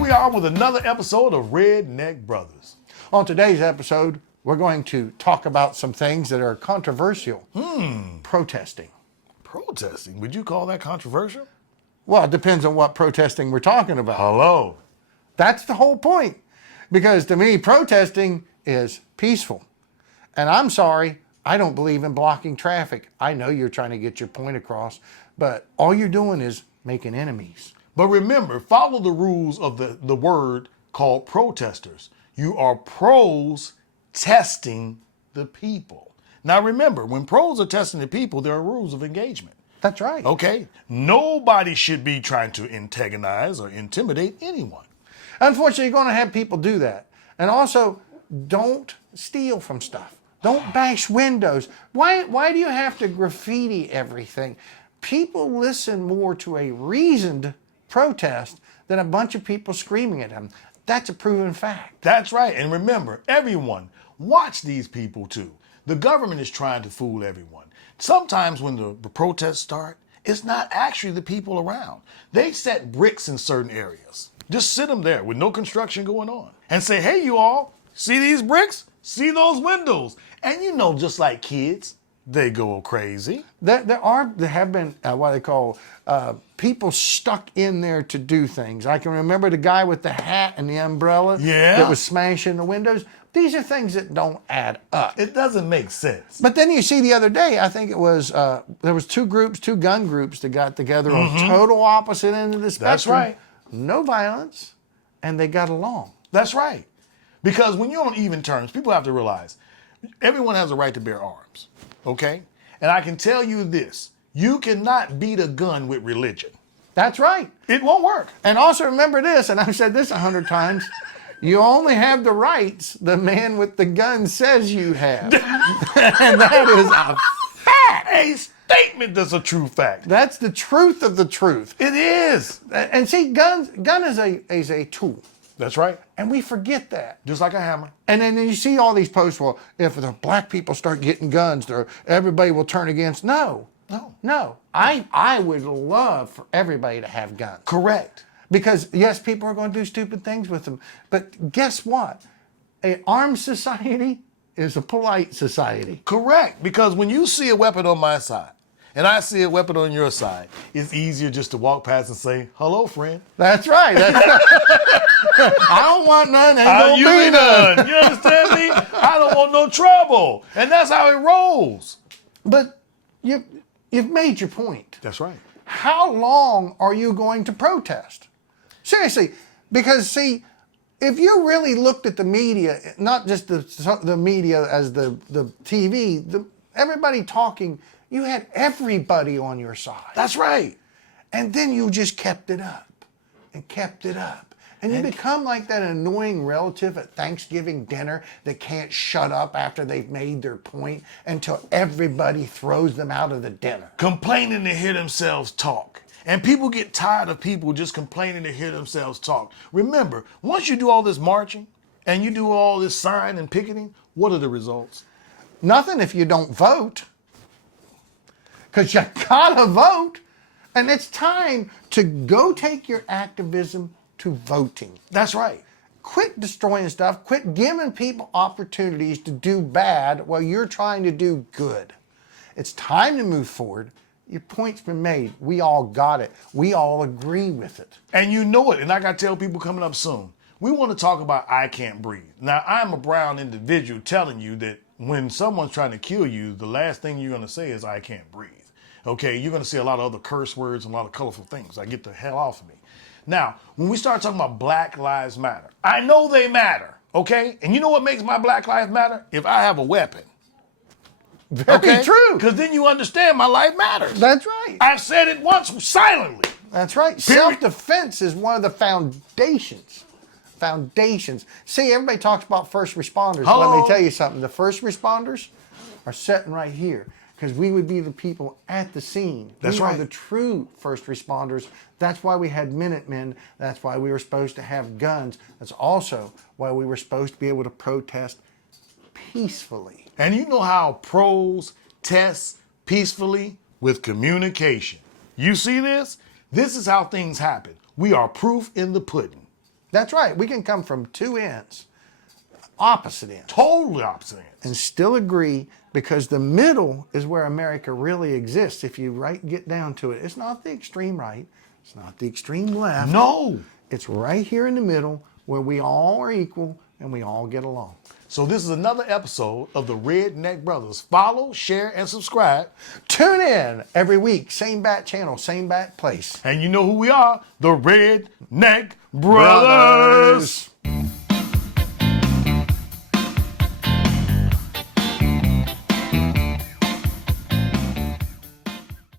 we are with another episode of Redneck Brothers. On today's episode, we're going to talk about some things that are controversial. Protesting. Protesting? Would you call that controversial? Well, it depends on what protesting we're talking about. Hello. That's the whole point. Because to me, protesting is peaceful. And I'm sorry, I don't believe in blocking traffic. I know you're trying to get your point across, but all you're doing is making enemies. But remember, follow the rules of the word called protesters. You are pros testing the people. Now remember, when pros are testing the people, there are rules of engagement. That's right. Okay? Nobody should be trying to antagonize or intimidate anyone. Unfortunately, you're going to have people do that. And also, don't steal from stuff. Don't bash windows. Why do you have to graffiti everything? People listen more to a reasoned protest than a bunch of people screaming at them. That's a proven fact. That's right. And remember, everyone, watch these people too. The government is trying to fool everyone. Sometimes when the protests start, it's not actually the people around. They set bricks in certain areas. Just sit them there with no construction going on and say, hey, you all, see these bricks? See those windows? And you know, just like kids, they go crazy. There have been what they call people stuck in there to do things. I can remember the guy with the hat and the umbrella that was smashing the windows. These are things that don't add up. It doesn't make sense. But then you see the other day, I think it was, there was two gun groups that got together on total opposite ends of the spectrum. That's right. No violence, and they got along. That's right. Because when you're on even terms, people have to realize everyone has a right to bear arms, okay? And I can tell you this, you cannot beat a gun with religion. That's right. It won't work. And also remember this, and I've said this 100 times, you only have the rights the man with the gun says you have. And that is a fact. A statement that's a true fact. That's the truth of the truth. It is. And see, gun is a tool. That's right. And we forget that. Just like a hammer. And then you see all these posts, well, if the black people start getting guns, everybody will turn against. No. I would love for everybody to have guns. Correct. Because, yes, people are going to do stupid things with them. But guess what? An armed society is a polite society. Correct. Because when you see a weapon on my side, and I see a weapon on your side, it's easier just to walk past and say, hello, friend. That's right. I don't want none. Ain't gonna you be none. You understand me? I don't want no trouble. And that's how it rolls. But you've made your point. That's right. How long are you going to protest? Seriously. Because, see, if you really looked at the media, not just the media as the TV, everybody talking, you had everybody on your side. That's right. And then you just kept it up and kept it up. And you become like that annoying relative at Thanksgiving dinner that can't shut up after they've made their point until everybody throws them out of the dinner. Complaining to hear themselves talk. And people get tired of people just complaining to hear themselves talk. Remember, once you do all this marching and you do all this sign and picketing, what are the results? Nothing if you don't vote. Because you gotta vote. And it's time to go take your activism to voting. That's right. Quit destroying stuff. Quit giving people opportunities to do bad while you're trying to do good. It's time to move forward. Your point's been made. We all got it. We all agree with it. And you know it. And I got to tell people coming up soon, we want to talk about I can't breathe. Now, I'm a brown individual telling you that when someone's trying to kill you, the last thing you're going to say is I can't breathe. Okay, you're going to see a lot of other curse words and a lot of colorful things. Like, get the hell off of me. Now, when we start talking about Black Lives Matter, I know they matter, okay? And you know what makes my Black Lives matter? If I have a weapon. Very true. Because then you understand my life matters. That's right. I've said it once silently. That's right. Self-defense is one of the foundations. See, everybody talks about first responders. Hello. Let me tell you something. The first responders are sitting right here. Because we would be the people at the scene. That's we right. are the true first responders. That's why we had Minutemen. That's why we were supposed to have guns. That's also why we were supposed to be able to protest peacefully. And you know how pros test peacefully? With communication. You see this? This is how things happen. We are proof in the pudding. That's right. We can come from two ends, opposite ends, Totally opposite ends. and still agree, because the middle is where America really exists. If you get down to it, it's not the extreme right, it's not the extreme left. No. It's right here in the middle where we all are equal and we all get along. So this is another episode of the Redneck Brothers. Follow, share, and subscribe. Tune in every week, same bat channel, same bat place. And you know who we are, the Redneck Brothers.